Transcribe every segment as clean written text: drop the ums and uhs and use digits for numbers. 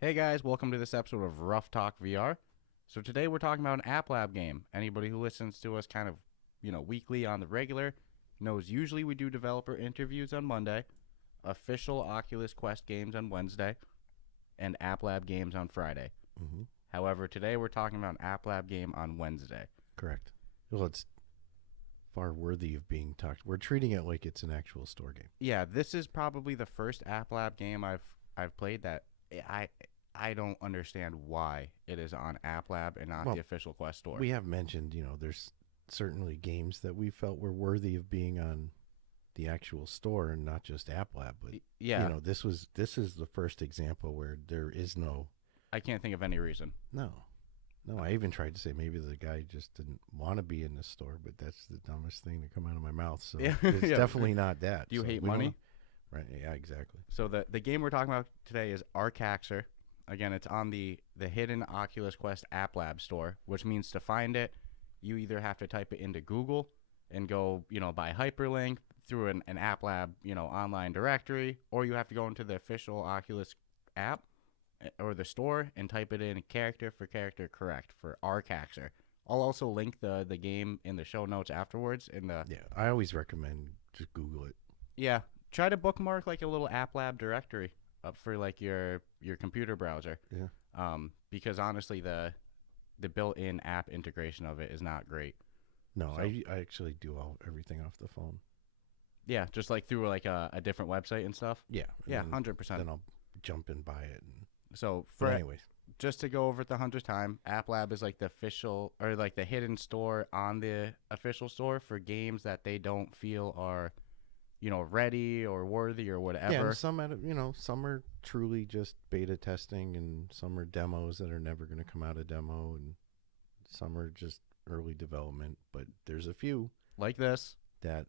Hey guys, welcome to this episode of Ruff Talk VR. So today we're talking about an applab game. Anybody who listens to us kind of, weekly on the regular knows usually we do developer interviews on Monday, official Oculus Quest games on Wednesday, and applab games on Friday. Mm-hmm. However, today we're talking about an applab game on Wednesday. Correct. Well, it's far worthy of being talked. We're treating it like it's an actual store game. Yeah, this is probably the first applab game I've played that I don't understand why it is on applab and not the official Quest store. We have mentioned, there's certainly games that we felt were worthy of being on the actual store and not just applab. But yeah, this is the first example where there is no. I can't think of any reason. No. I even tried to say maybe the guy just didn't want to be in the store, but that's the dumbest thing to come out of my mouth. So it's definitely not that. Do you hate money? Right. Yeah, exactly. So the game we're talking about today is Arcaxer. Again, it's on the hidden Oculus Quest App Lab store, which means to find it, you either have to type it into Google and go, by hyperlink through an App Lab, online directory, or you have to go into the official Oculus app or the store and type it in character for character correct for Arcaxer. I'll also link the game in the show notes afterwards. Yeah, I always recommend just Google it. Yeah, try to bookmark like a little App Lab directory up for like your computer browser. Yeah. Because honestly, the built-in app integration of it is not great. No, so, I actually do everything off the phone. Yeah, just like through like a different website and stuff. Yeah. Yeah, 100%. Then I'll jump and buy it. So anyways, just to go over it the 100th time, App Lab is like the official or like the hidden store on the official store for games that they don't feel are, ready or worthy or whatever. Yeah, and some are truly just beta testing, and some are demos that are never going to come out of demo, and some are just early development. But there's a few like this that,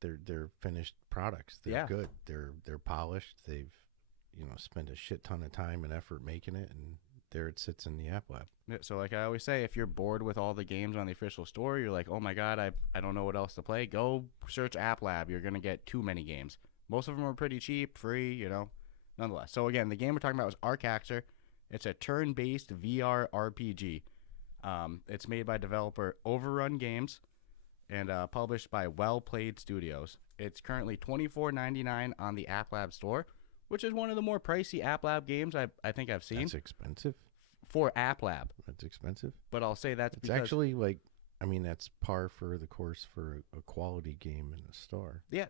they're finished products. They're good. They're polished. They've spend a shit ton of time and effort making it, and there it sits in the App Lab. So like I always say, if you're bored with all the games on the official store, you're like, oh my god, I don't know what else to play, go search App Lab. You're going to get too many games. Most of them are pretty cheap, free, nonetheless. So again, the game we're talking about is Arcaxer. It's a turn-based VRRPG. It's made by developer Overrun Games and published by Well Played Studios. It's currently $24.99 on the App Lab store, which is one of the more pricey App Lab games I think I've seen. That's expensive? For App Lab. That's expensive? But I'll say that's because... It's actually that's par for the course for a quality game in the store. Yeah,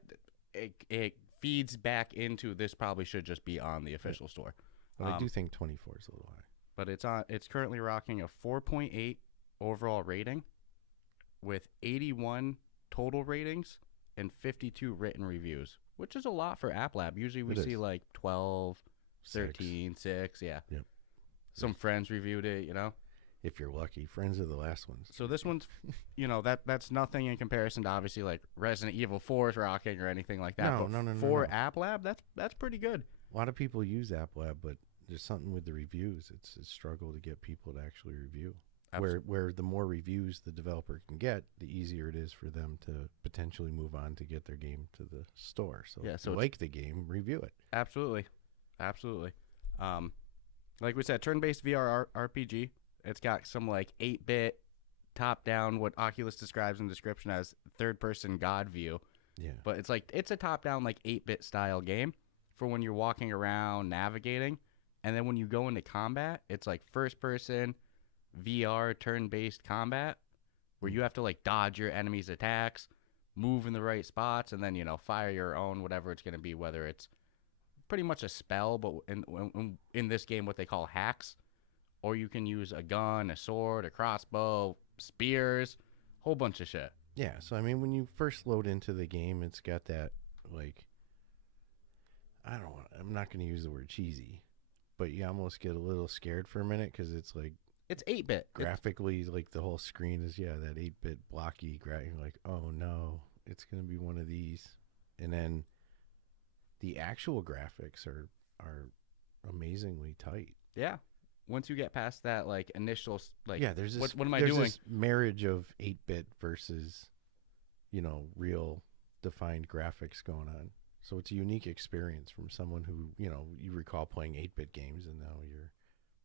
it feeds back into this probably should just be on the official store. Well, I do think 24 is a little high. But it's currently rocking a 4.8 overall rating with 81 total ratings and 52 written reviews, which is a lot for App Lab. Usually we see like 12, 13, 6. Yeah. Yep. Some friends reviewed it, If you're lucky. Friends are the last ones. So this one's, that's nothing in comparison to obviously like Resident Evil 4's rocking or anything like that. No. For App Lab, that's pretty good. A lot of people use App Lab, but there's something with the reviews. It's a struggle to get people to actually review. Where the more reviews the developer can get, the easier it is for them to potentially move on to get their game to the store. So if you like the game, review it. Absolutely. Like we said, turn-based VR RPG. It's got some like 8-bit top-down, what Oculus describes in the description as third-person God view. Yeah. But it's a top-down like 8-bit style game for when you're walking around navigating, and then when you go into combat, it's like first-person VR turn-based combat where you have to like dodge your enemy's attacks, move in the right spots, and then fire your own whatever it's going to be, whether it's pretty much a spell, but in this game what they call hacks, or you can use a gun, a sword, a crossbow, spears, whole bunch of shit. Yeah, so when you first load into the game, it's got that like, I'm not going to use the word cheesy, but you almost get a little scared for a minute because it's like, it's 8-bit. Graphically, like the whole screen is, that 8-bit blocky. You're like, oh no, it's going to be one of these. And then the actual graphics are amazingly tight. Yeah. Once you get past that, like, initial, like, there's this, what am I doing? This marriage of 8-bit versus, real defined graphics going on. So it's a unique experience from someone who, you recall playing 8-bit games and now you're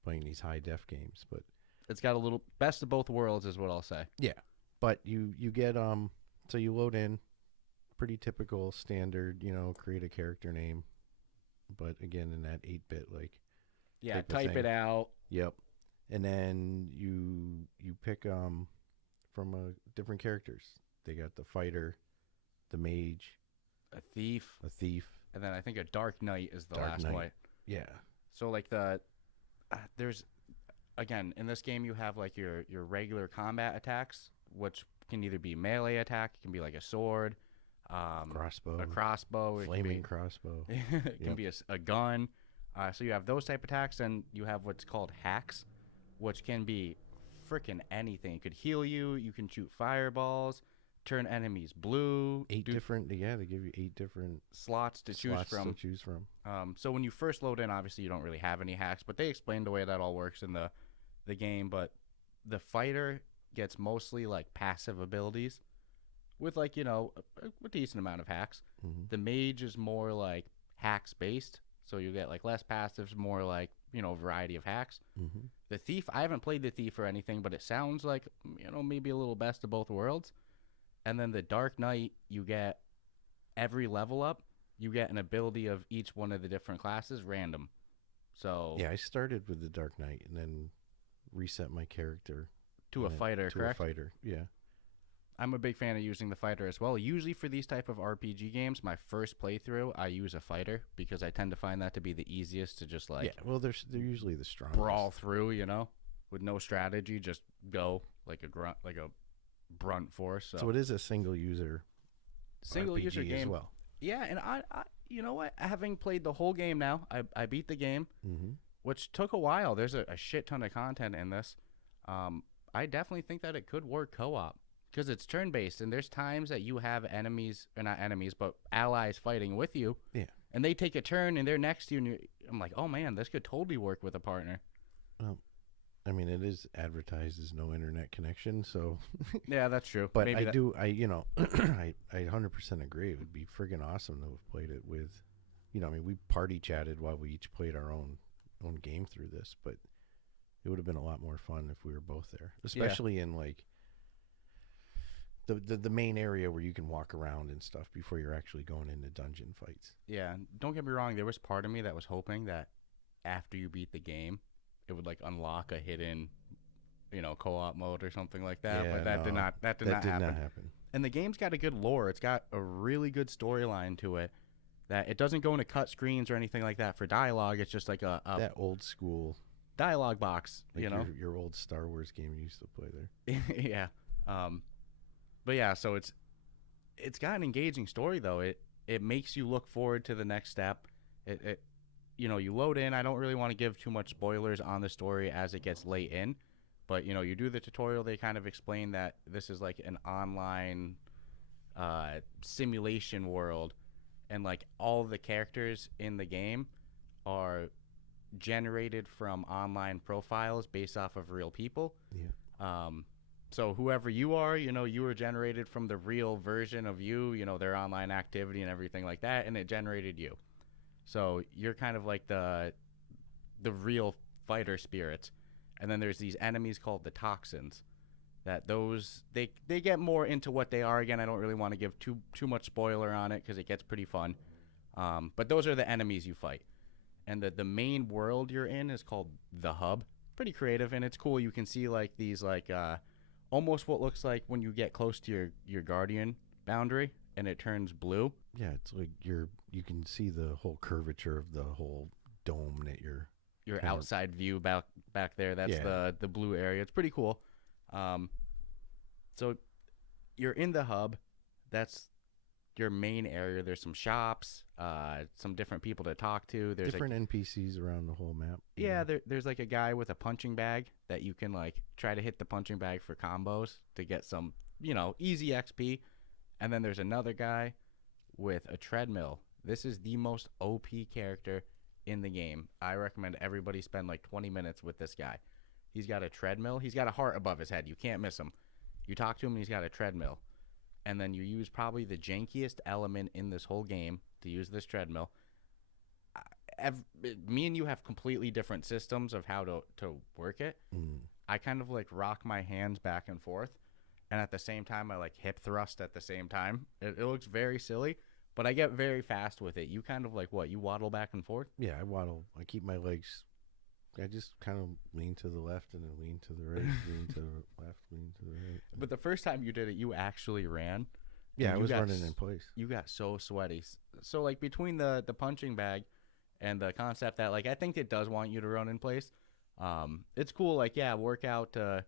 playing these high-def games. But It's got a little best of both worlds is what I'll say. yeah. But you get, so you load in, pretty typical, standard, create a character name. But again, in that 8-bit, like... Yeah, type it out. Yep. And then you pick from different characters. They got the fighter, the mage, A thief, and then I think a dark knight is the last one. Yeah. So like there's again in this game you have like your regular combat attacks, which can either be melee attack, it can be like a sword, a crossbow, flaming crossbow. It can be a gun. So you have those type attacks, and you have what's called hacks, which can be freaking anything. It could heal you. You can shoot fireballs, turn enemies blue. They give you 8 different slots to choose from. So when you first load in, obviously you don't really have any hacks, but they explain the way that all works in the game. But the fighter gets mostly like passive abilities with like, a decent amount of hacks. Mm-hmm. The mage is more like hacks based. So you get like less passives, more like, variety of hacks. Mm-hmm. The thief, I haven't played the thief or anything, but it sounds like, maybe a little best of both worlds. And then the dark knight, you get every level up, you get an ability of each one of the different classes random. So yeah, I started with the dark knight and then reset my character to a fighter, correct? To a fighter, yeah. I'm a big fan of using the fighter as well. Usually for these type of RPG games, my first playthrough, I use a fighter because I tend to find that to be the easiest to just like... Yeah, well, they're usually the strongest. Brawl through, with no strategy, just go like a brunt force. So it is a single-user RPG game as well. Yeah, and I you know what? Having played the whole game now, I beat the game, mm-hmm. which took a while. There's a shit ton of content in this. I definitely think that it could work co-op. Because it's turn-based, and there's times that you have enemies, or not enemies, but allies fighting with you. Yeah. And they take a turn, and they're next to you, and I'm like, oh, man, this could totally work with a partner. Well, I mean, it is advertised as no internet connection, so... Yeah, that's true. But I 100% agree. It would be friggin' awesome to have played it with... we party chatted while we each played our own game through this, but it would have been a lot more fun if we were both there. Especially in, like... The main area where you can walk around and stuff before you're actually going into dungeon fights. Yeah, don't get me wrong. There was part of me that was hoping that after you beat the game, it would like unlock a hidden, co-op mode or something like that. Yeah, but that did not happen. And the game's got a good lore. It's got a really good storyline to it. That it doesn't go into cut screens or anything like that for dialogue. It's just like a that old school dialogue box. Like your old Star Wars game you used to play there. Yeah. But yeah, so it's got an engaging story though. It makes you look forward to the next step. You load in. I don't really want to give too much spoilers on the story as it gets late in, but you do the tutorial. They kind of explain that this is like an online simulation world, and like all the characters in the game are generated from online profiles based off of real people. Yeah. So whoever you are, you were generated from the real version of you, their online activity and everything like that, and it generated you. So you're kind of like the real fighter spirits. And then there's these enemies called the toxins. That they get more into what they are. Again, I don't really want to give too much spoiler on it because it gets pretty fun. But those are the enemies you fight. And the main world you're in is called the Hub. Pretty creative, and it's cool. You can see like these like almost what looks like when you get close to your guardian boundary and it turns blue. Yeah, it's like you can see the whole curvature of the whole dome that your outside view back there. That's the blue area. It's pretty cool. So you're in the Hub. That's your main area. There's some shops, some different people to talk to. There's different NPCs around the whole map. Yeah, there's like a guy with a punching bag that you can like try to hit the punching bag for combos to get some, easy XP. And then there's another guy with a treadmill. This is the most OP character in the game. I recommend everybody spend like 20 minutes with this guy. He's got a treadmill. He's got a heart above his head. You can't miss him. You talk to him and he's got a treadmill. And then you use probably the jankiest element in this whole game, to use this treadmill. Me and you have completely different systems of how to work it. I kind of like rock my hands back and forth, and at the same time I like hip thrust at the same time. It looks very silly, but I get very fast with it. You kind of like what? You waddle back and forth? Yeah, I waddle. I keep my legs. I just kind of lean to the left and then lean to the right, lean to the left, lean to the right. But the first time you did it, you actually ran. Yeah, I was running in place. You got so sweaty. So like between the punching bag and the concept that like I think it does want you to run in place. It's cool. Like work out to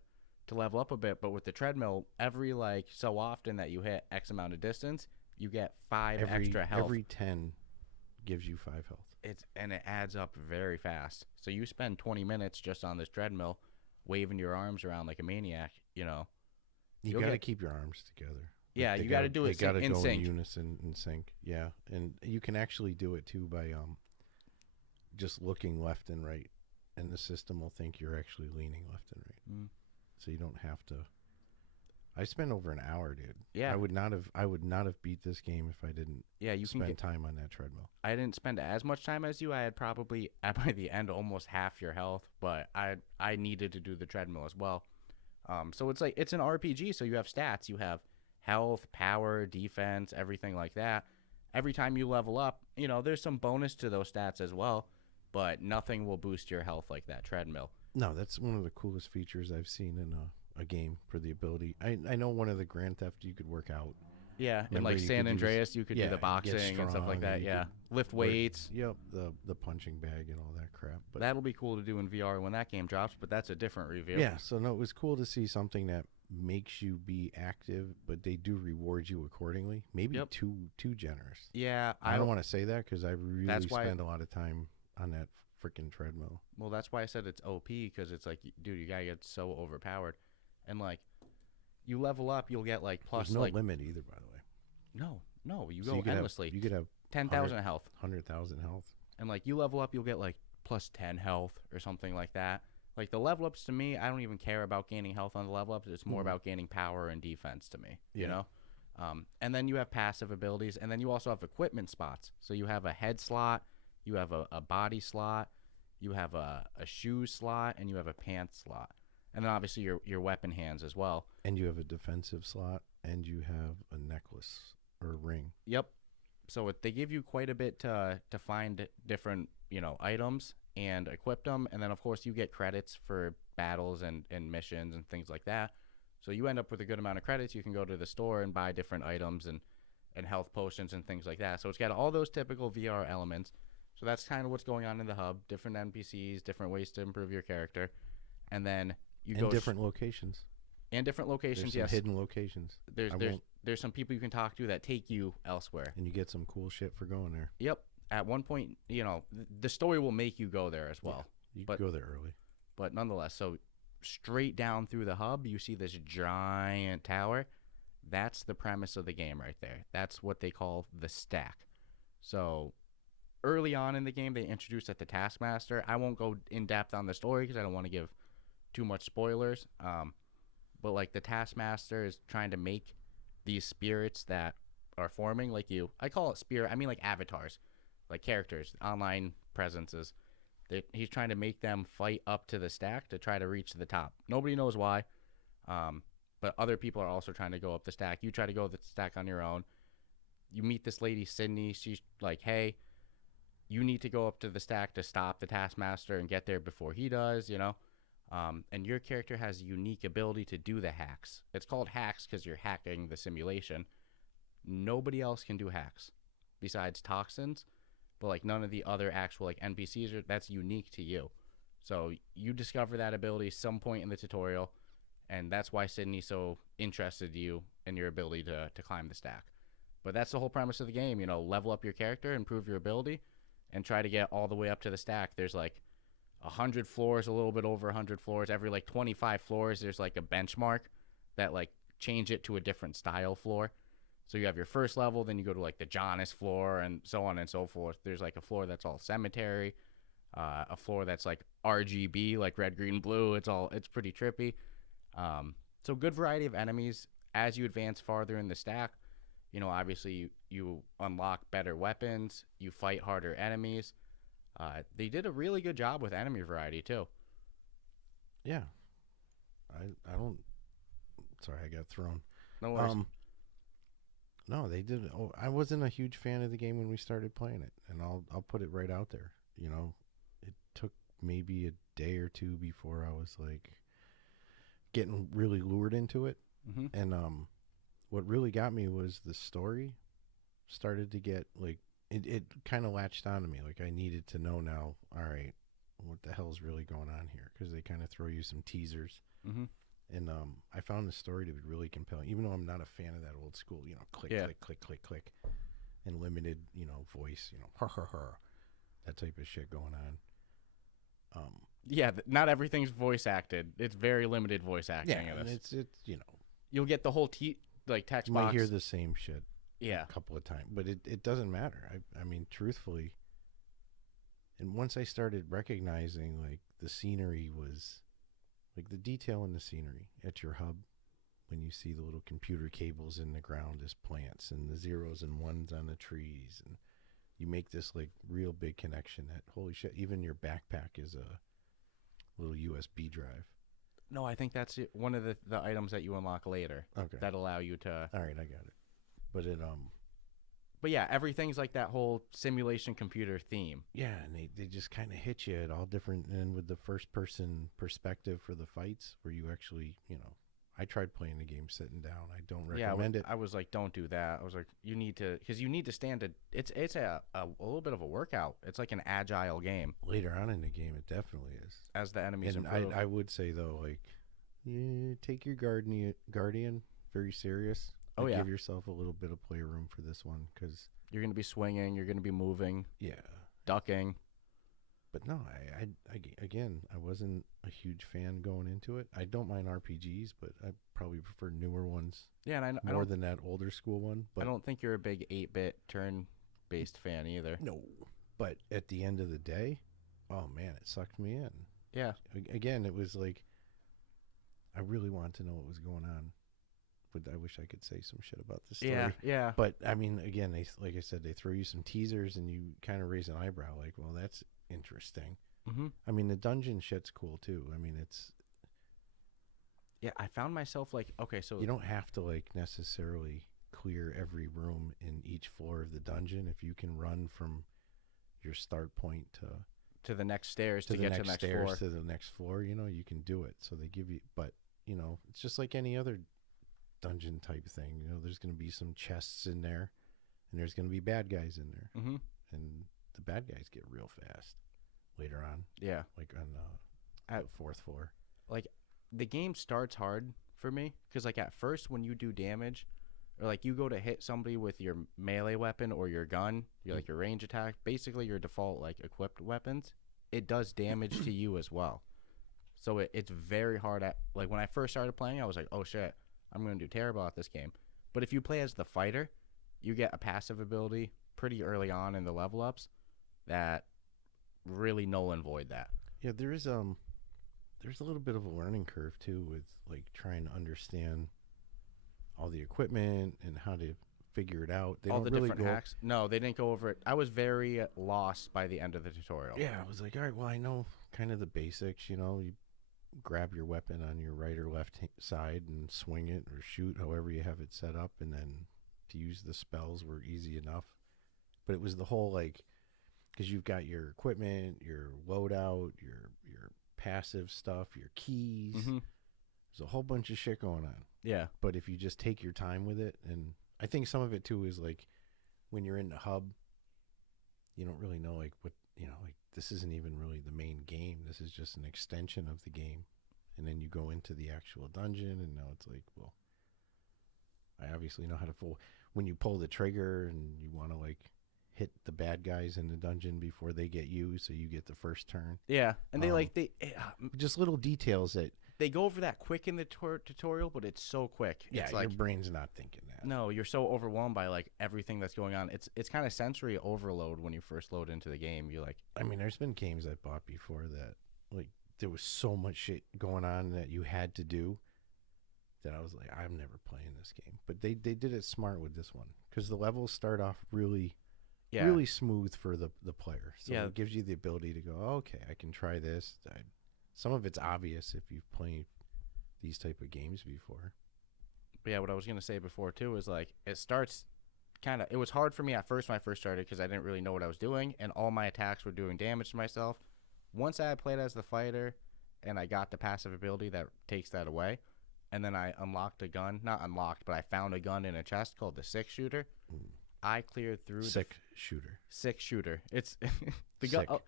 level up a bit. But with the treadmill, every like so often that you hit X amount of distance, you get 5 extra health. Every 10 gives you 5 health. And it adds up very fast. So you spend 20 minutes just on this treadmill, waving your arms around like a maniac. You know, you got to keep your arms together. Yeah, you got to do it. They got to in go sync. in unison and sync. Yeah, and you can actually do it too by just looking left and right, and the system will think you're actually leaning left and right. So you don't have to. I spent over an hour, dude. Yeah, I would not have beat this game if I didn't. Yeah, you spend time on that treadmill. I didn't spend as much time as you. I had probably by the end almost half your health, but I needed to do the treadmill as well. So it's like it's an RPG. So you have stats. You have health, power, defense, everything like that. Every time you level up, you know, there's some bonus to those stats as well, but nothing will boost your health like that treadmill. No, that's one of the coolest features I've seen in a game for the ability. I know one of the Grand Theft you could work out. Yeah, and like San Andreas, you could do the boxing and stuff like that. Yeah, lift weights. Yep, the punching bag and all that crap. But that'll be cool to do in VR when that game drops, but that's a different review. Yeah, so no, it was cool to see something that makes you be active, but they do reward you accordingly. Maybe too generous. Yeah, I don't want to say that because I really spend a lot of time on that freaking treadmill. Well, that's why I said it's OP, because it's like, dude, you gotta get so overpowered, and like you level up, you'll get like plus. There's no like, limit either, by the way. No, you go endlessly. You could have 10,000 health, 100,000 health, and like you level up, you'll get like plus 10 health or something like that. Like the level ups to me, I don't even care about gaining health on the level ups. It's more about gaining power and defense to me, you know? And then you have passive abilities, and then you also have equipment spots. So you have a head slot, you have a body slot, you have a shoe slot, and you have a pants slot. And then obviously your weapon hands as well. And you have a defensive slot, and you have a necklace or a ring. Yep. So they give you quite a bit to find different, you know, items and equip them, and then of course you get credits for battles and missions and things like that. So you end up with a good amount of credits. You can go to the store and buy different items and health potions and things like that. So it's got all those typical VR elements. So that's kind of what's going on in the hub. Different NPCs, different ways to improve your character, and then you go different locations. And different locations, There's some yes. hidden locations. There's some people you can talk to that take you elsewhere, and you get some cool shit for going there. Yep. At one point, you know, the story will make you go there as well. Yeah, you can go there early. But nonetheless, so straight down through the hub, you see this giant tower. That's the premise of the game right there. That's what they call the stack. So early on in the game, they introduced that the Taskmaster. I won't go in depth on the story because I don't want to give too much spoilers. But like the Taskmaster is trying to make these spirits that are forming, like you. I call it spirit. I mean like avatars. Like characters, online presences. He's trying to make them fight up to the stack to try to reach the top. Nobody knows why, but other people are also trying to go up the stack. You try to go up the stack on your own. You meet this lady, Sydney. She's like, hey, you need to go up to the stack to stop the Taskmaster and get there before he does, you know? And your character has a unique ability to do the hacks. It's called hacks because you're hacking the simulation. Nobody else can do hacks besides toxins. But like none of the other actual like NPCs that's unique to you. So you discover that ability some point in the tutorial, and that's why Sydney's so interested in you and your ability to climb the stack. But that's the whole premise of the game, you know, level up your character, improve your ability, and try to get all the way up to the stack. There's like 100 floors, a little bit over 100 floors. Every like 25 floors, there's like a benchmark that like change it to a different style floor. So you have your first level, then you go to like the Jonas floor and so on and so forth. There's like a floor that's all cemetery, a floor that's like RGB, like red, green, blue. It's pretty trippy. So good variety of enemies. As you advance farther in the stack, You know, obviously you unlock better weapons, you fight harder enemies. They did a really good job with enemy variety too. Yeah. I don't. Sorry, I got thrown. No worries. No, they did. Oh, I wasn't a huge fan of the game when we started playing it, and I'll put it right out there. You know, it took maybe a day or two before I was like getting really lured into it. Mm-hmm. And what really got me was the story started to get like it kind of latched onto me. Like I needed to know now. All right, what the hell's really going on here? Because they kind of throw you some teasers. Mm-hmm. And I found the story to be really compelling, even though I'm not a fan of that old school, you know, click, click, click, click, click, and limited, you know, voice, you know, that type of shit going on. Yeah, not everything's voice acted. It's very limited voice acting. Yeah, and it's you know, you'll get the whole text you box. might hear the same shit, yeah, a couple of times, but it doesn't matter. I mean, truthfully, and once I started recognizing like the scenery was. Like the detail in the scenery at your hub, when you see the little computer cables in the ground as plants and the zeros and ones on the trees, and you make this like real big connection that holy shit, even your backpack is a little USB drive. No, I think that's one of the items that you unlock later. Okay. That allow you to. All right, I got it. But But yeah, everything's like that whole simulation computer theme. Yeah, and they just kind of hit you at all different, and with the first person perspective for the fights, where you actually, you know, I tried playing the game sitting down. I don't recommend it. I was like, don't do that. I was like, you need to, because you need to stand it's a little bit of a workout. It's like an agile game. Later on in the game, it definitely is. As the enemies and improve. I would say though, like, take your guardian very serious. Oh yeah. Give yourself a little bit of playroom for this one, because you're gonna be swinging, you're gonna be moving, yeah, ducking. But no, I wasn't a huge fan going into it. I don't mind RPGs, but I probably prefer newer ones. Yeah, and more than that older school one. But I don't think you're a big 8-bit turn-based fan either. No, but at the end of the day, oh man, it sucked me in. Yeah. Again, it was like I really wanted to know what was going on. But I wish I could say some shit about this story. Yeah. But I mean, again, they, like I said, they throw you some teasers and you kind of raise an eyebrow, like, well, that's interesting. Mm-hmm. I mean, the dungeon shit's cool too. I mean, it's. Yeah, I found myself like, okay, so you don't have to like necessarily clear every room in each floor of the dungeon. If you can run from your start point to the next stairs to get to the next floor. To the next floor, you know, you can do it. So they give you, but you know, it's just like any other dungeon type thing. You know, there's going to be some chests in there, and there's going to be bad guys in there, mm-hmm. and the bad guys get real fast later on. Yeah, like on at fourth floor. Like the game starts hard for me because like at first when you do damage, or like you go to hit somebody with your melee weapon or your gun, you're like your range attack, basically your default like equipped weapons, it does damage to you as well. So it's very hard at like when I first started playing, I was like, oh shit, I'm going to do terrible at this game. But if you play as the fighter, you get a passive ability pretty early on in the level ups that really null and void that. Yeah, there's a little bit of a learning curve too with like trying to understand all the equipment and how to figure it out. They all don't the really different hacks. No, they didn't go over it. I was very lost by the end of the tutorial. Yeah, I was like, all right, well, I know kind of the basics, you know, you grab your weapon on your right or left side and swing it or shoot however you have it set up, and then to use the spells were easy enough. But it was the whole like, because you've got your equipment, your loadout, your passive stuff, your keys. Mm-hmm. There's a whole bunch of shit going on. Yeah. But if you just take your time with it, and I think some of it too is like when you're in the hub, you don't really know like what, you know, like this isn't even really the main game. This is just an extension of the game. And then you go into the actual dungeon, and now it's like, well, I obviously know how to when you pull the trigger and you want to like hit the bad guys in the dungeon before they get you, so you get the first turn. Yeah, and they just little details that they go over that quick in the tutorial, but it's so quick. Yeah, it's your like, brain's not thinking that. No, you're so overwhelmed by like everything that's going on. It's kind of sensory overload when you first load into the game. You're like, I mean, there's been games I bought before that like there was so much shit going on that you had to do that I was like, I'm never playing this game. But they did it smart with this one. because the levels start off really Yeah. really smooth for the player. So Yeah. it gives you the ability to go, oh, okay, I can try this. Some of it's obvious if you've played these type of games before. Yeah, what I was going to say before, too, is, like, it starts kind of... It was hard for me at first when I first started because I didn't really know what I was doing, and all my attacks were doing damage to myself. Once I played as the fighter and I got the passive ability that takes that away, and then I unlocked a gun. Not unlocked, but I found a gun in a chest called the 6-shooter. I cleared through... Shooter. 6-shooter. It's... the Sick. gun...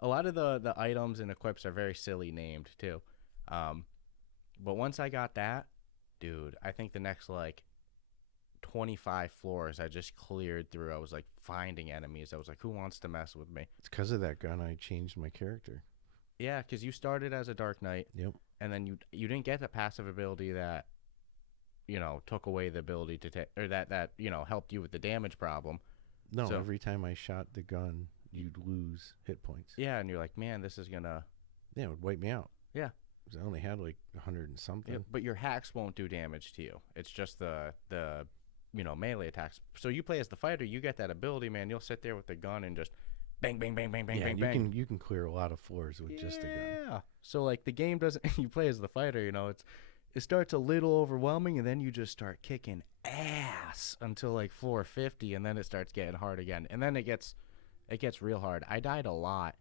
A lot of the items and equips are very silly named, too. But once I got that... Dude, I think the next, like, 25 floors I just cleared through. I was, like, finding enemies. I was like, who wants to mess with me? It's because of that gun I changed my character. Yeah, because you started as a Dark Knight. Yep. And then you didn't get the passive ability that, you know, took away the ability to take... Or that, you know, helped you with the damage problem. No, So- every time I shot the gun, you'd lose hit points. Yeah, and you're like, man, this is gonna... Yeah, it would wipe me out. Yeah. 'Cause I only had like 100 and something. Yeah, but your hacks won't do damage to you. It's just the you know, melee attacks. So you play as the fighter, you get that ability, man. You'll sit there with the gun and just bang, bang, bang, bang, bang, Yeah, bang, you bang. can clear a lot of floors with just a gun. Yeah. So like the game doesn't. You play as the fighter, you know. It starts a little overwhelming, and then you just start kicking ass until like floor 50, and then it starts getting hard again, and then it gets real hard. I died a lot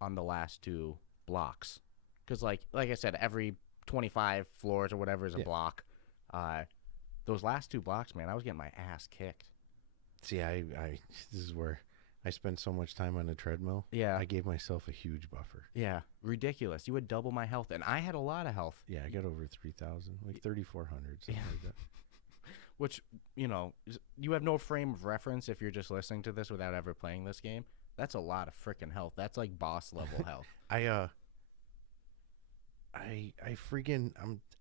on the last 2 blocks. Because, like I said, every 25 floors or whatever is a block. Those last 2 blocks, man, I was getting my ass kicked. See, I this is where I spent so much time on the treadmill. Yeah. I gave myself a huge buffer. Yeah. Ridiculous. You would double my health, and I had a lot of health. Yeah, I got over 3,000, like 3,400, something like that. Which, you know, you have no frame of reference if you're just listening to this without ever playing this game. That's a lot of freaking health. That's like boss level health.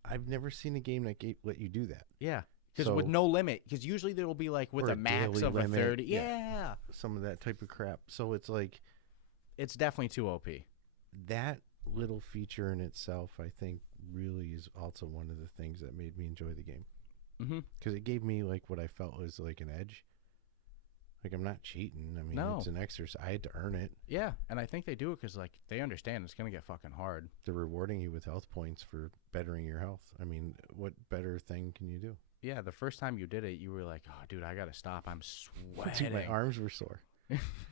I've never seen a game that let you do that. Yeah. Because So- with no limit, because usually there will be like with Or a max daily of limit, a 30. yeah. Yeah. Some of that type of crap. So it's like It's definitely too OP. that little feature in itself, I think, really is also one of the things that made me enjoy the game. Mm-hmm. Because it gave me like what I felt was like an edge. Like I'm not cheating. I mean, No. it's an exercise. I had to earn it. Yeah, and I think they do it because like they understand it's gonna get fucking hard. They're rewarding you with health points for bettering your health. I mean, what better thing can you do? Yeah, the first time you did it, you were like, "Oh, dude, I gotta stop. I'm Dude, sweating." my arms were sore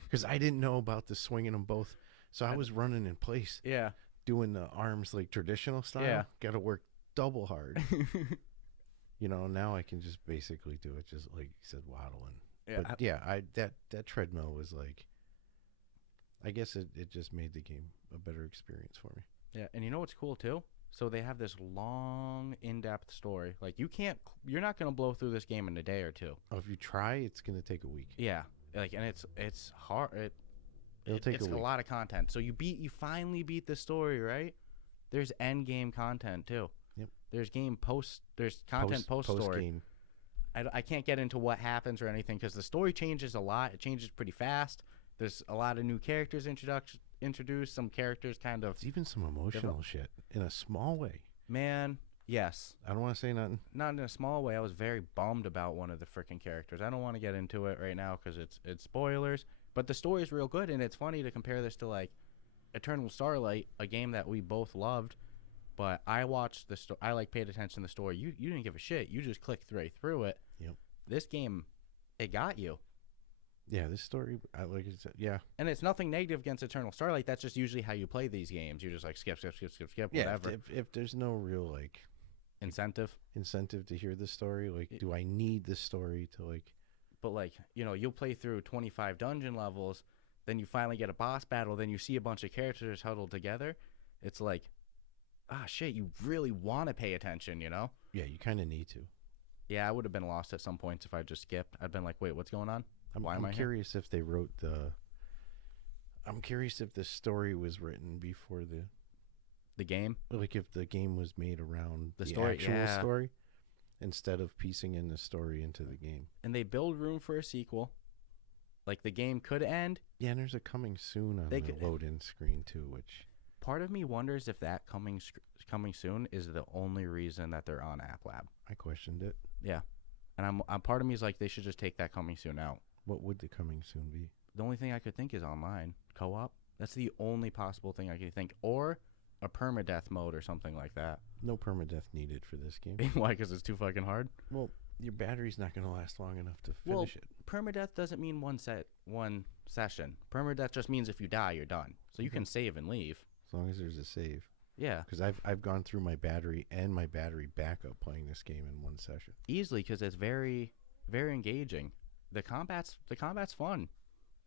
because I didn't know about the swinging them both. So I was running in place, Yeah. doing the arms like traditional style. Yeah. Got to work double hard. You know, now I can just basically do it, just like you said, waddling. Yeah. But yeah, that treadmill was like, I guess it just made the game a better experience for me. Yeah, and you know what's cool too? So they have this long, in-depth story. Like you're not gonna blow through this game in a day or 2. Oh, if you try, it's gonna take a week. Yeah, like, and it's hard. It'll take it's a week. a lot of content. So you finally beat the story, right? There's end game content too. Yep. There's content post story. game. I can't get into what happens or anything because the story changes a lot. It changes pretty fast. There's a lot of new characters introduced. Some characters kind of... It's even some emotional shit in a small way. Man, yes. I don't want to say nothing. Not in a small way. I was very bummed about one of the freaking characters. I don't want to get into it right now because it's spoilers. But the story is real good, and it's funny to compare this to, like, Eternal Starlight, a game that we both loved. But I watched I paid attention to the story. You didn't give a shit. You just clicked right through it. Yep. This game, it got you. Yeah, this story, like I said, yeah. And it's nothing negative against Eternal Starlight. That's just usually how you play these games. You're just like skip, whatever. Yeah, if there's no real, like, Incentive. to hear the story, like, do I need this story to, like... But, like, you know, you'll play through 25 dungeon levels, then you finally get a boss battle, then you see a bunch of characters huddled together. It's like, shit, you really want to pay attention, you know? Yeah, you kind of need to. Yeah, I would have been lost at some points if I just skipped. I'd been like, wait, what's going on? Why am I I'm here? curious if they wrote I'm curious if the story was written before The game? like if the game was made around The the story, actual yeah. story instead of piecing in the story into the game. And they build room for a sequel. Like, the game could end. Yeah, and there's a coming soon on They the could- load-in screen too, which... Part of me wonders if that coming soon is the only reason that they're on applab. I questioned it. Yeah. And I'm part of me is like, they should just take that coming soon out. What would the coming soon be? The only thing I could think is online co-op. That's the only possible thing I could think, or a permadeath mode or something like that. No permadeath needed for this game. Why? Because it's too fucking hard. Well, your battery's not going to last long enough to finish it. Permadeath doesn't mean one session. Permadeath just means if you die, you're done. So you can save and leave. As long as there's a save. Yeah. Because I've gone through my battery and my battery backup playing this game in one session. Easily, because it's very, very engaging. The combat's fun.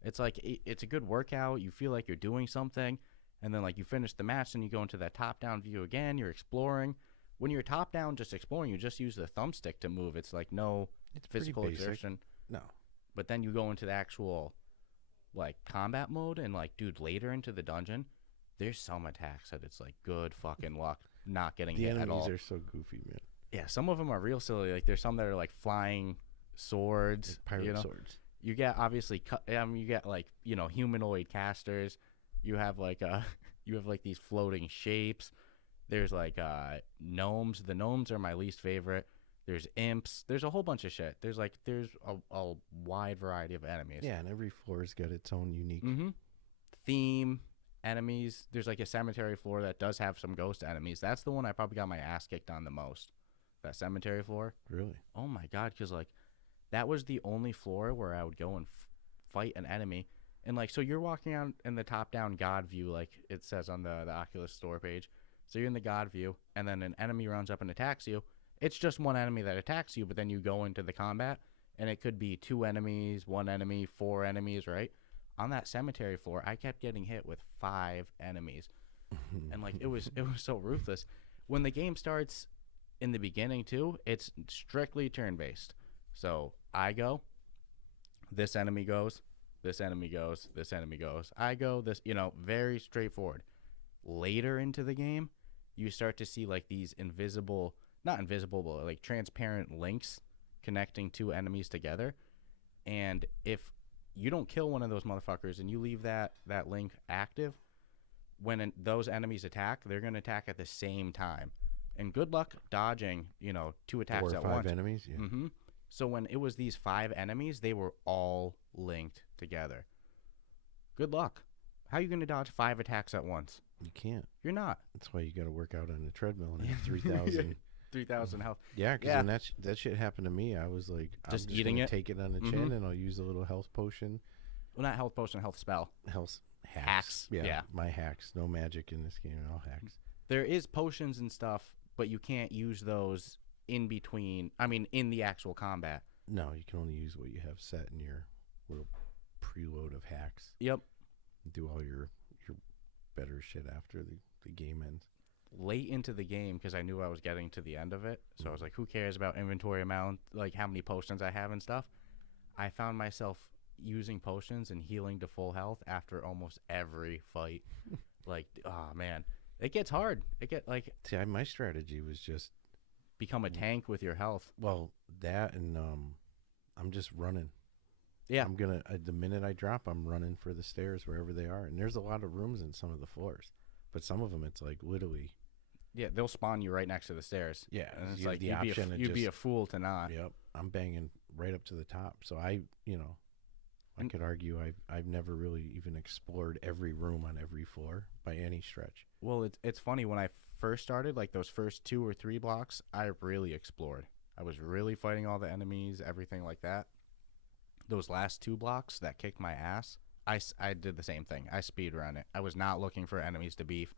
It's like it's a good workout. You feel like you're doing something, and then like you finish the match, and you go into that top-down view again. You're exploring. When you're top-down, just exploring, you just use the thumbstick to move. It's like no physical exertion. No. But then you go into the actual like combat mode, and like, dude, later into the dungeon, there's some attacks that it's like good fucking luck not getting hit at all. The enemies are so goofy, man. Yeah, some of them are real silly. Like there's some that are like flying swords, like pirate swords. You get obviously, you get like humanoid casters. You have like these floating shapes. There's like gnomes. The gnomes are my least favorite. There's imps. There's a whole bunch of shit. There's a wide variety of enemies. Yeah, and every floor's got its own unique theme. Enemies. There's like a cemetery floor that does have some ghost enemies. That's the one I probably got my ass kicked on the most. That cemetery floor. Really? Oh my god, because like that was the only floor where I would go and fight an enemy. And like, so you're walking out in the top-down God view, like it says on the Oculus Store page. So you're in the God view, and then an enemy runs up and attacks you. It's just one enemy that attacks you, but then you go into the combat, and it could be 2 enemies, 1 enemy, 4 enemies, right? On that cemetery floor, I kept getting hit with 5 enemies. And like, it was so ruthless. When the game starts in the beginning too, it's strictly turn-based. So I go, this enemy goes, this enemy goes, this enemy goes. I go, this, very straightforward. Later into the game, you start to see like these not invisible, but like transparent links connecting 2 enemies together. And if you don't kill one of those motherfuckers and you leave that link active, when those enemies attack, they're going to attack at the same time. And good luck dodging, 2 attacks at once. 4 or 5 enemies, yeah. Mm-hmm. So when it was these 5 enemies, they were all linked together. Good luck. How are you going to dodge 5 attacks at once? You can't. You're not. That's why you got to work out on the treadmill and have 3,000. 3,000 health. Yeah, because when that shit happened to me, I was like, I'm just eating it. Take it on the chin, and I'll use a little health potion. Well, not health potion, health spell. Health hacks. Yeah, my hacks. No magic in this game, all hacks. There is potions and stuff, but you can't use those in the actual combat. No, you can only use what you have set in your little preload of hacks. Yep. Do all your better shit after the game ends. Late into the game, because I knew I was getting to the end of it, so I was like, who cares about inventory amount, like how many potions I have and stuff. I found myself using potions and healing to full health after almost every fight. Like, oh man, it gets hard. See, my strategy was just become a tank with your health. Well, that and I'm just running. Yeah, I'm gonna the minute I drop, I'm running for the stairs wherever they are, and there's a lot of rooms in some of the floors, but some of them it's like literally. Yeah, they'll spawn you right next to the stairs. Yeah, and it's like you'd be a fool to not. Yep, I'm banging right up to the top. So I could argue I've never really even explored every room on every floor by any stretch. Well, it's funny, when I first started, like those first 2 or 3 blocks, I really explored. I was really fighting all the enemies, everything like that. Those last 2 blocks that kicked my ass, I did the same thing. I speedrun it. I was not looking for enemies to beef.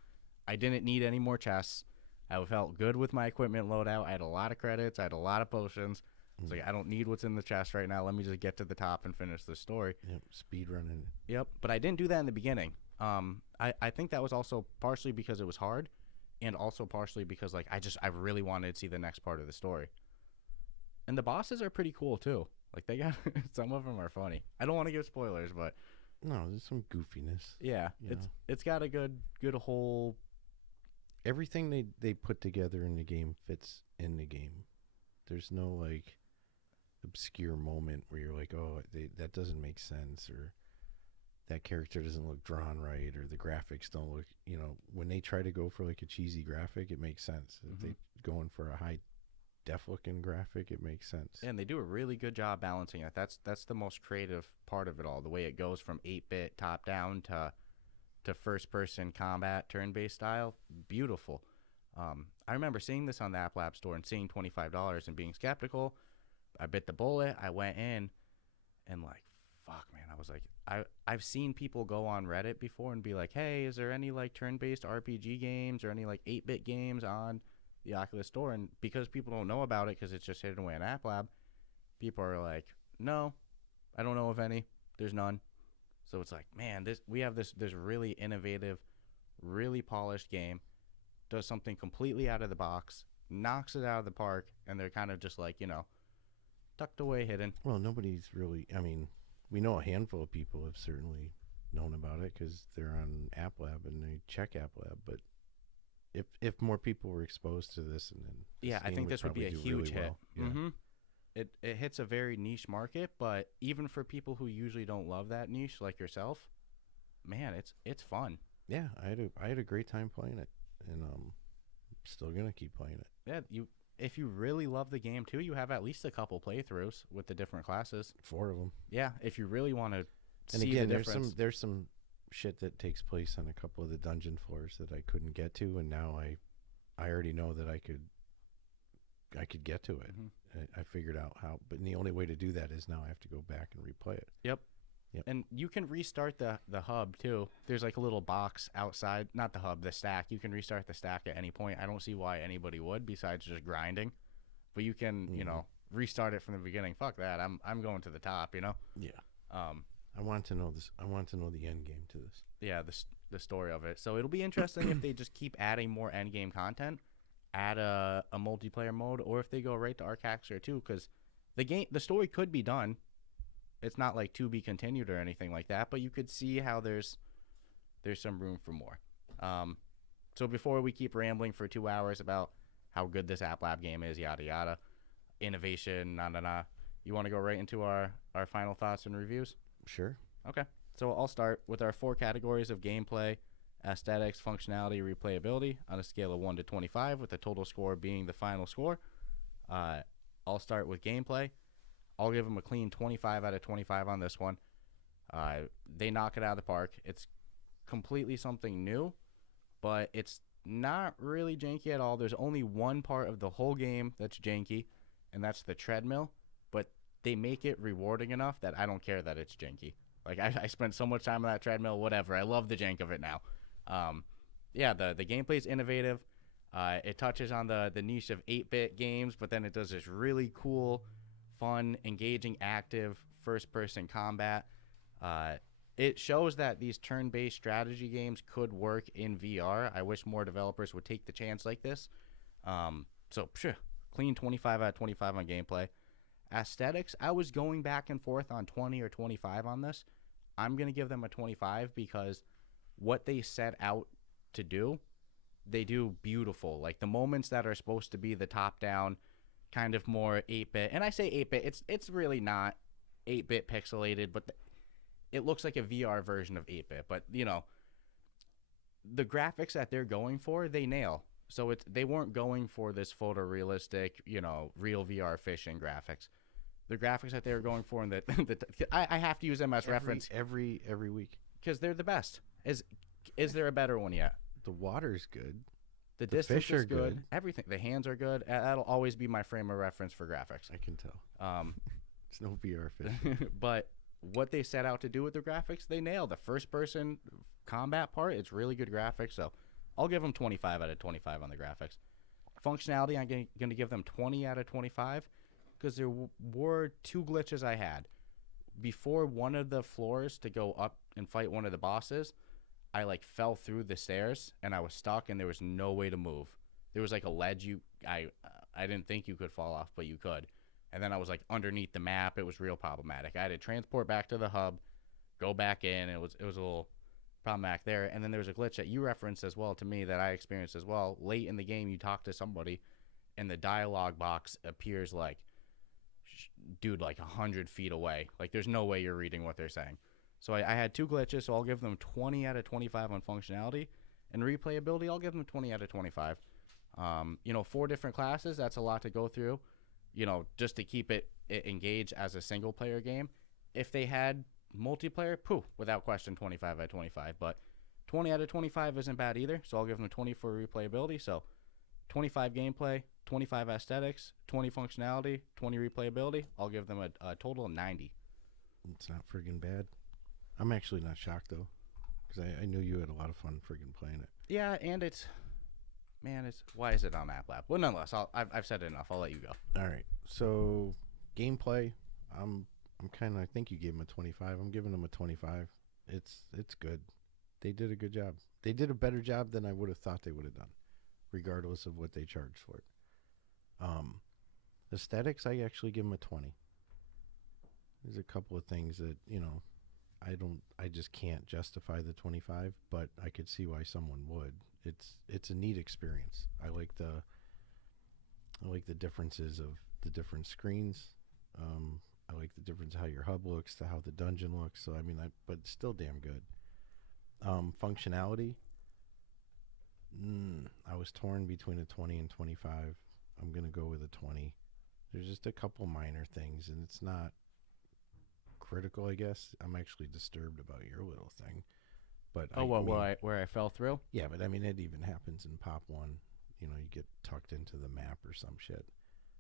I didn't need any more chests. I felt good with my equipment loadout. I had a lot of credits. I had a lot of potions. It's like, I don't need what's in the chest right now. Let me just get to the top and finish the story. Yep, speedrunning. Yep, but I didn't do that in the beginning. I think that was also partially because it was hard, and also partially because like I really wanted to see the next part of the story. And the bosses are pretty cool too. Like they got some of them are funny. I don't want to give spoilers, but no, there's some goofiness. Yeah, it's got a good whole. Everything they put together in the game fits in the game. There's no like obscure moment where you're like, oh, that doesn't make sense, or that character doesn't look drawn right, or the graphics don't look, when they try to go for like a cheesy graphic, it makes sense. If they're going for a high deaf-looking graphic, it makes sense. And they do a really good job balancing it. That's the most creative part of it all. The way it goes from 8-bit top down to first-person combat turn-based style, beautiful. I remember seeing this on the Applab store and seeing $25 and being skeptical. I bit the bullet. I went in and like, fuck, man. I was like, I've seen people go on Reddit before and be like, hey, is there any like turn-based RPG games or any like 8-bit games on the Oculus Store? And because people don't know about it because it's just hidden away in Applab, people are like, no, I don't know of any. There's none. So it's like, man, we have this really innovative, really polished game, does something completely out of the box, knocks it out of the park, and they're kind of just like, tucked away, hidden. Well, nobody's really, I mean, we know a handful of people have certainly known about it because they're on Applab and they check Applab, but if more people were exposed to this, and then yeah, I think this would be a huge hit. Yeah. Mm-hmm. It hits a very niche market, but even for people who usually don't love that niche, like yourself, man, it's fun. Yeah, I had a great time playing it, and still gonna keep playing it. Yeah, if you really love the game too, you have at least a couple playthroughs with the different classes. 4 of them. Yeah, if you really want to And see again, the difference. there's some shit that takes place on a couple of the dungeon floors that I couldn't get to, and now I already know that I could get to it. Mm-hmm. I figured out how, but the only way to do that is now I have to go back and replay it. Yep. And you can restart the hub too. There's like a little box outside, not the hub, the stack. You can restart the stack at any point. I don't see why anybody would besides just grinding. But you can, restart it from the beginning. Fuck that. I'm going to the top, Yeah. I want to know this. I want to know the end game to this. Yeah, the story of it. So it'll be interesting if they just keep adding more end game content, add a multiplayer mode, or if they go right to Arcaxer too, because the story could be done. It's not like to be continued or anything like that, but you could see how there's some room for more. So before we keep rambling for 2 hours about how good this Applab game is, yada yada, innovation, you want to go right into our final thoughts and reviews? Sure. Okay. So I'll start with our 4 categories of gameplay, aesthetics, functionality, replayability on a scale of 1 to 25, with the total score being the final score. I'll start with gameplay. I'll give them a clean 25 out of 25 on this one. They knock it out of the park. It's completely something new, but it's not really janky at all. There's only one part of the whole game that's janky, and that's the treadmill, but they make it rewarding enough that I don't care that it's janky. Like, I spent so much time on that treadmill, whatever. I love the jank of it now. Yeah, the gameplay is innovative. It touches on the niche of 8-bit games, but then it does this really cool, fun, engaging, active first-person combat. It shows that these turn-based strategy games could work in VR. I wish more developers would take the chance like this. So, clean 25 out of 25 on gameplay. Aesthetics, I was going back and forth on 20 or 25 on this. I'm going to give them a 25 because what they set out to do, they do beautiful. Like the moments that are supposed to be the top-down, kind of more 8-bit. And I say 8-bit, it's really not 8-bit pixelated, but it looks like a VR version of 8-bit. But, the graphics that they're going for, they nail. So they weren't going for this photorealistic, real VR fishing graphics. The graphics that they were going for, and I have to use them as reference every week because they're the best. Is there a better one yet? The water's good. The fish distance are is good. good. Everything. The hands are good. That'll always be my frame of reference for graphics. I can tell. It's no VR fish. But what they set out to do with the graphics, they nailed. The first-person combat part, it's really good graphics. So I'll give them 25 out of 25 on the graphics. Functionality, I'm going to give them 20 out of 25 because there were 2 glitches I had. Before one of the floors to go up and fight one of the bosses, I fell through the stairs and I was stuck and there was no way to move. There was a ledge I didn't think you could fall off, but you could. And then I was underneath the map. It was real problematic. I had to transport back to the hub, go back in. It was a little problematic there. And then there was a glitch that you referenced as well to me that I experienced as well. Late in the game, you talk to somebody and the dialogue box appears 100 feet away. There's no way you're reading what they're saying. So I had 2 glitches, so I'll give them 20 out of 25 on functionality. And replayability, I'll give them 20 out of 25. You know, 4 different classes, that's a lot to go through, you know, just to keep it engaged as a single player game. If they had multiplayer, without question, 25 out of 25. But 20 out of 25 isn't bad either, so I'll give them 20 for replayability. So 25 gameplay, 25 aesthetics, 20 functionality, 20 replayability. I'll give them a total of 90. It's not friggin' bad. I'm actually not shocked, though, because I knew you had a lot of fun friggin' playing it. Yeah, and it's why is it on applab? Well, nonetheless, I've said it enough. I'll let you go. All right. So gameplay, I'm kind of. I think you gave them a 25. I'm giving them a 25. It's good. They did a good job. They did a better job than I would have thought they would have done, regardless of what they charged for it. Aesthetics, I actually give them a 20. There's a couple of things that, you know, I just can't justify the 25, but I could see why someone would. It's a neat experience. I like the differences of the different screens. I like the difference of how your hub looks to how the dungeon looks. So I mean, but it's still damn good. Functionality. I was torn between a 20 and 25. I'm gonna go with a 20. There's just a couple minor things, and it's not critical, I guess. I'm actually disturbed about your little thing. But where I fell through? Yeah, but I mean, it even happens in Pop 1. You know, you get tucked into the map or some shit.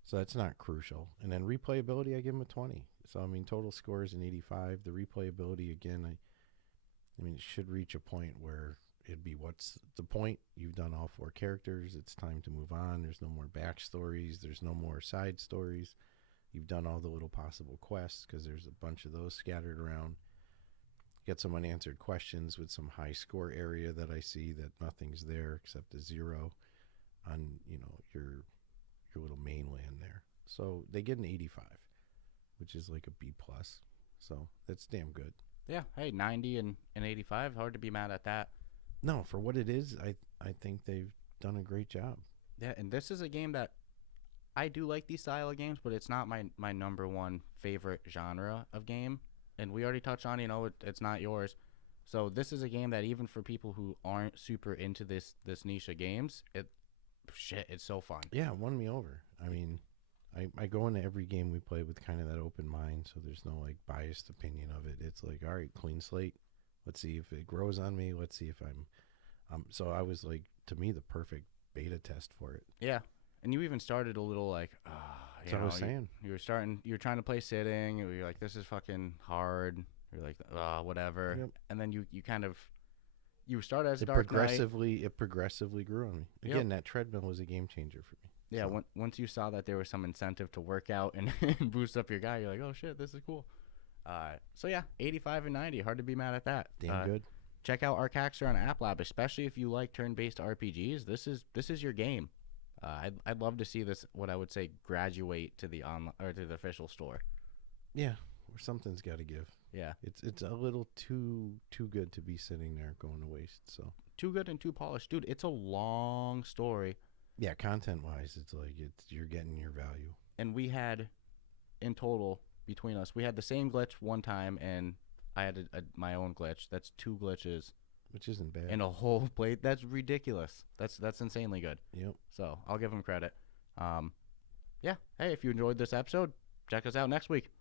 So that's not crucial. And then replayability, I give them a 20. So, I mean, total score is an 85. The replayability, again, I mean, it should reach a point where it'd be, what's the point? You've done all 4 characters. It's time to move on. There's no more backstories. There's no more side stories. You've done all the little possible quests because there's a bunch of those scattered around. Get some unanswered questions with some high score area that I see that nothing's there except a 0 on, you know, your little mainland there. So they get an 85, which is like a B+. So that's damn good. Yeah, hey, 90 and 85, hard to be mad at that. No, for what it is, I think they've done a great job. Yeah, and this is a game that I do like these style of games, but it's not my number one favorite genre of game. And we already touched on, you know, it's not yours. So this is a game that even for people who aren't super into this niche of games, it's so fun. Yeah, it won me over. I mean, I go into every game we play with kind of that open mind, so there's no like biased opinion of it. It's like, all right, clean slate. Let's see if it grows on me. Let's see if I'm so I was like, to me, the perfect beta test for it. Yeah. And you even started a little like, that's what I was saying. You were trying to play sitting. You're like, this is fucking hard. You're like, whatever. Yep. And then you kind of, you started as a Dark Knight. It progressively grew on me. Again, that treadmill was a game changer for me. Yeah, so. Once you saw that there was some incentive to work out and boost up your guy, you're like, oh shit, this is cool. So yeah, 85 and 90, hard to be mad at that. Damn good. Check out Arcaxer on applab, especially if you like turn-based RPGs. This is your game. I'd love to see this, what I would say, graduate to the to the official store. Yeah, or something's got to give. Yeah, it's a little too good to be sitting there going to waste. So too good and too polished, dude. It's a long story. Yeah, content wise, it's like you're getting your value. And we had, in total between us, we had the same glitch one time, and I had my own glitch. That's 2 glitches. Which isn't bad. And a whole plate. That's ridiculous. That's insanely good. Yep. So I'll give him credit. Yeah. Hey, if you enjoyed this episode, check us out next week.